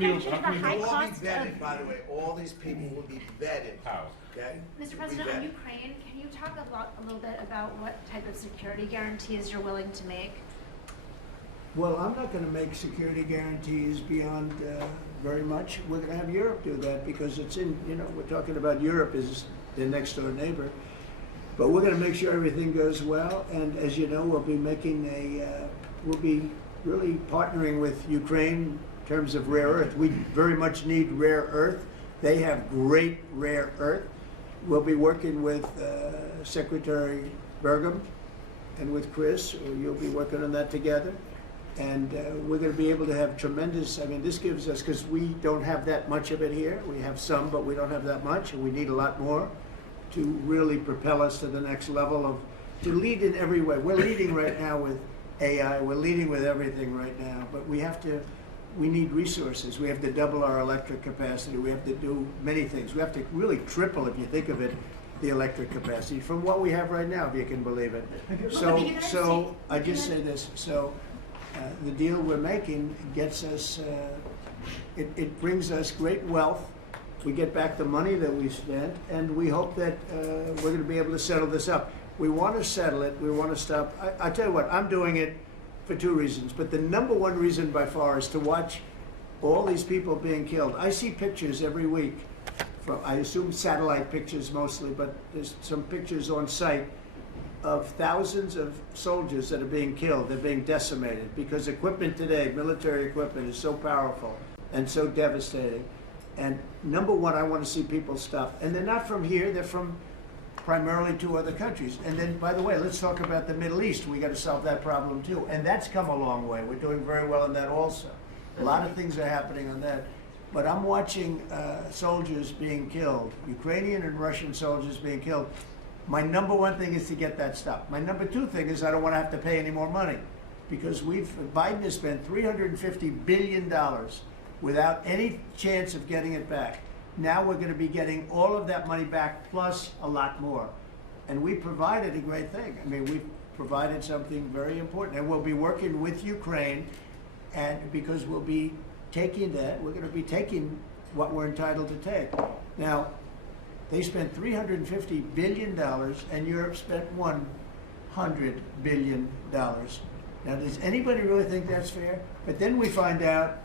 mentioned the They'll high all cost be vetted, of... by the way. All these people will be vetted. How? Okay? Mr. Be President, on vetted. Ukraine, can you talk a little bit about what type of security guarantees you're willing to make? Well, I'm not going to make security guarantees beyond very much. We're going to have Europe do that because it's in, we're talking about Europe as the next door neighbor. But we're going to make sure everything goes well. And as you know, we'll be we'll be really partnering with Ukraine in terms of rare earth. We very much need rare earth. They have great rare earth. We'll be working with Secretary Burgum and with Chris. You'll be working on that together. And we're going to be able to have tremendous, this gives us, because we don't have that much of it here. We have some, but we don't have that much, and we need a lot more to really propel us to the next level to lead in every way. We're leading right now with AI, we're leading with everything right now, but we need resources. We have to double our electric capacity. We have to do many things. We have to really triple, if you think of it, the electric capacity from what we have right now, if you can believe it. So I just say this, the deal we're making gets us, it brings us great wealth. We get back the money that we spent, and we hope that we're going to be able to settle this up. We want to settle it. We want to stop. I tell you what, I'm doing it for two reasons, but the number one reason by far is to watch all these people being killed. I see pictures every week, from, I assume satellite pictures mostly, but there's some pictures on site of thousands of soldiers that are being killed. They're being decimated because equipment today, military equipment, is so powerful and so devastating. And number one, I want to see people stop. And they're not from here, they're from primarily two other countries. And then, by the way, let's talk about the Middle East. We got to solve that problem too. And that's come a long way. We're doing very well in that also. A lot of things are happening on that. But I'm watching soldiers being killed, Ukrainian and Russian soldiers being killed. My number one thing is to get that stopped. My number two thing is I don't want to have to pay any more money because Biden has spent $350 billion without any chance of getting it back. Now we're going to be getting all of that money back plus a lot more. And we provided a great thing. We provided something very important. And we'll be working with Ukraine, and because we'll be taking that, we're going to be taking what we're entitled to take. Now, they spent $350 billion, and Europe spent $100 billion. Now, does anybody really think that's fair? But then we find out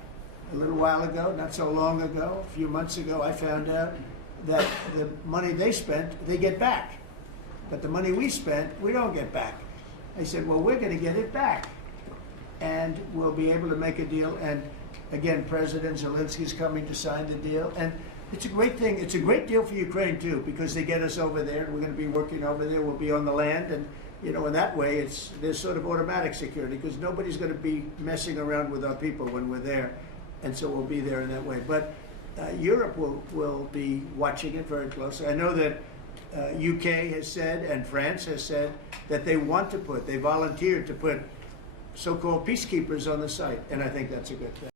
a little while ago, not so long ago, a few months ago, I found out that the money they spent, they get back. But the money we spent, we don't get back. I said, well, we're going to get it back. And we'll be able to make a deal. And again, President Zelensky's coming to sign the deal. And it's a great thing. It's a great deal for Ukraine, too, because they get us over there. We're going to be working over there. We'll be on the land. And, in that way, there's sort of automatic security because nobody's going to be messing around with our people when we're there. And so we'll be there in that way. But Europe will be watching it very closely. I know that UK has said and France has said that they volunteered to put so-called peacekeepers on the site. And I think that's a good thing.